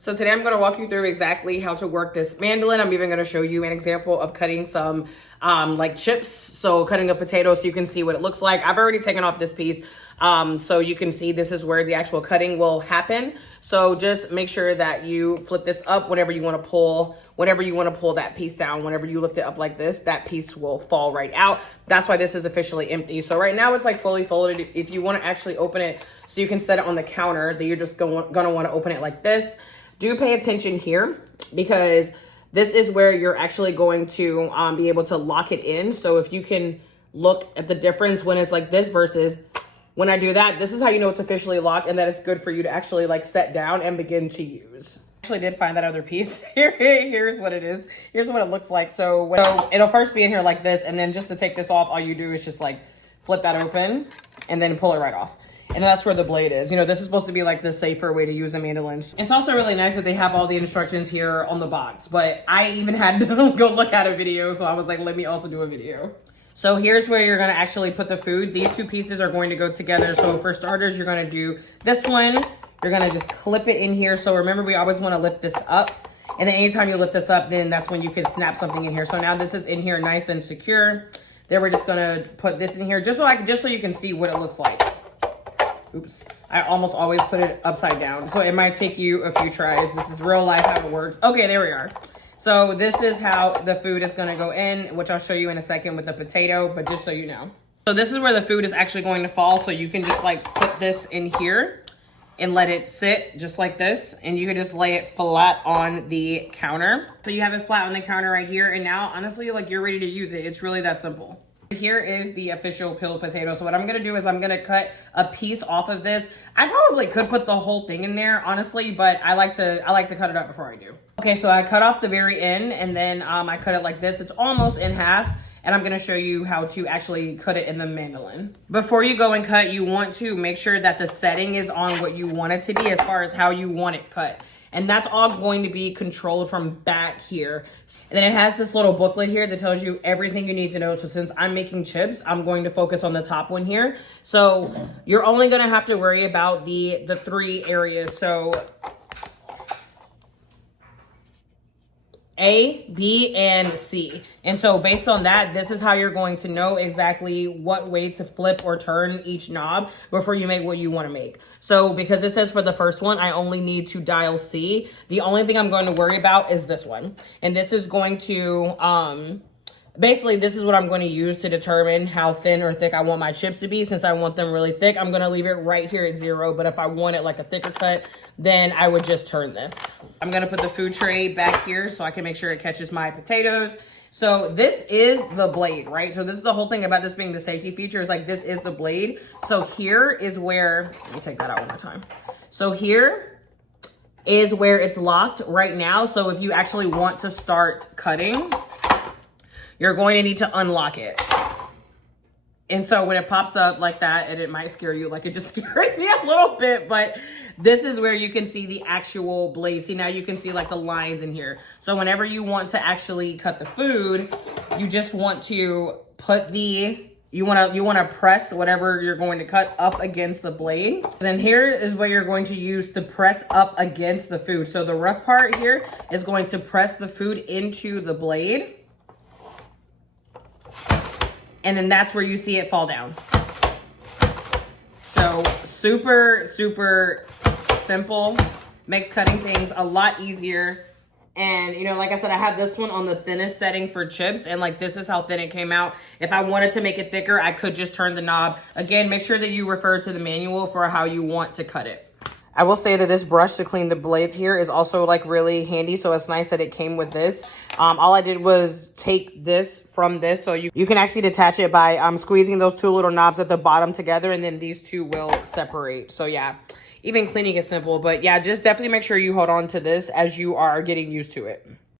So today I'm going to walk you through exactly how to work this mandolin. I'm even going to show you an example of cutting some like chips. So cutting a potato so you can see what it looks like. I've already taken off this piece. So you can see this is where the actual cutting will happen. So just make sure that you flip this up whenever you want to pull that piece down. Whenever you lift it up like this, that piece will fall right out. That's why this is officially empty. So right now it's like fully folded. If you want to actually open it so you can set it on the counter, then you're just going to want to open it like this. Do pay attention here because this is where you're actually going to be able to lock it in. So if you can look at the difference when it's like this versus when I do that, this is how you know it's officially locked and that it's good for you to actually like set down and begin to use. Actually did find that other piece. Here's what it is. Here's what it looks like. So it'll first be in here like this, and then just to take this off, all you do is just like flip that open and then pull it right off. And that's where the blade is. You know, this is supposed to be like the safer way to use a mandolin. It's also really nice that they have all the instructions here on the box, but I even had to go look at a video. So I was like, let me also do a video. So here's where you're gonna actually put the food. These two pieces are going to go together. So for starters, you're gonna do this one. You're gonna just clip it in here. So remember, we always wanna lift this up. And then anytime you lift this up, then that's when you can snap something in here. So now this is in here nice and secure. Then we're just gonna put this in here just so you can see what it looks like. Oops, I almost always put it upside down. So it might take you a few tries. This is real life how it works. Okay, there we are. So this is how the food is gonna go in, which I'll show you in a second with the potato, but just so you know. So this is where the food is actually going to fall. So you can just like put this in here and let it sit just like this. And you can just lay it flat on the counter. So you have it flat on the counter right here. And now honestly, like you're ready to use it. It's really that simple. Here is the official peeled potato. So what I'm gonna do is I'm gonna cut a piece off of this. I probably could put the whole thing in there, honestly, but I like to cut it up before I do. Okay, so I cut off the very end and then I cut it like this. It's almost in half, and I'm gonna show you how to actually cut it in the mandolin. Before you go and cut, you want to make sure that the setting is on what you want it to be as far as how you want it cut. And that's all going to be controlled from back here. And then it has this little booklet here that tells you everything you need to know. So since I'm making chips, I'm going to focus on the top one here. So you're only gonna have to worry about the three areas. So A, B, and C. And so based on that, this is how you're going to know exactly what way to flip or turn each knob before you make what you want to make. So because it says for the first one, I only need to dial C. The only thing I'm going to worry about is this one. And this is going to, basically this is what I'm going to use to determine how thin or thick I want my chips to be. Since I want them really thick, I'm going to leave it right here at 0. But if I want it like a thicker cut, then I would just turn this. I'm going to put the food tray back here so I can make sure it catches my potatoes. So this is the blade, right? So this is the whole thing about this being the safety feature is like this is the blade. So here is where, let me take that out one more time. So here is where it's locked right now. So if you actually want to start cutting, you're going to need to unlock it. And so when it pops up like that, and it might scare you, like it just scared me a little bit, but this is where you can see the actual blade. See, now you can see like the lines in here. So whenever you want to actually cut the food, you just want to put you want to press whatever you're going to cut up against the blade. Then here is where you're going to use to press up against the food. So the rough part here is going to press the food into the blade. And then that's where you see it fall down. So super, super simple, makes cutting things a lot easier. And you know, like I said, I have this one on the thinnest setting for chips, and like this is how thin it came out. If I wanted to make it thicker, I could just turn the knob. Again, make sure that you refer to the manual for how you want to cut it. I will say that this brush to clean the blades here is also like really handy. So it's nice that it came with this. All I did was take this from this. So you can actually detach it by squeezing those two little knobs at the bottom together, and then these two will separate. So yeah, even cleaning is simple, but yeah, just definitely make sure you hold on to this as you are getting used to it.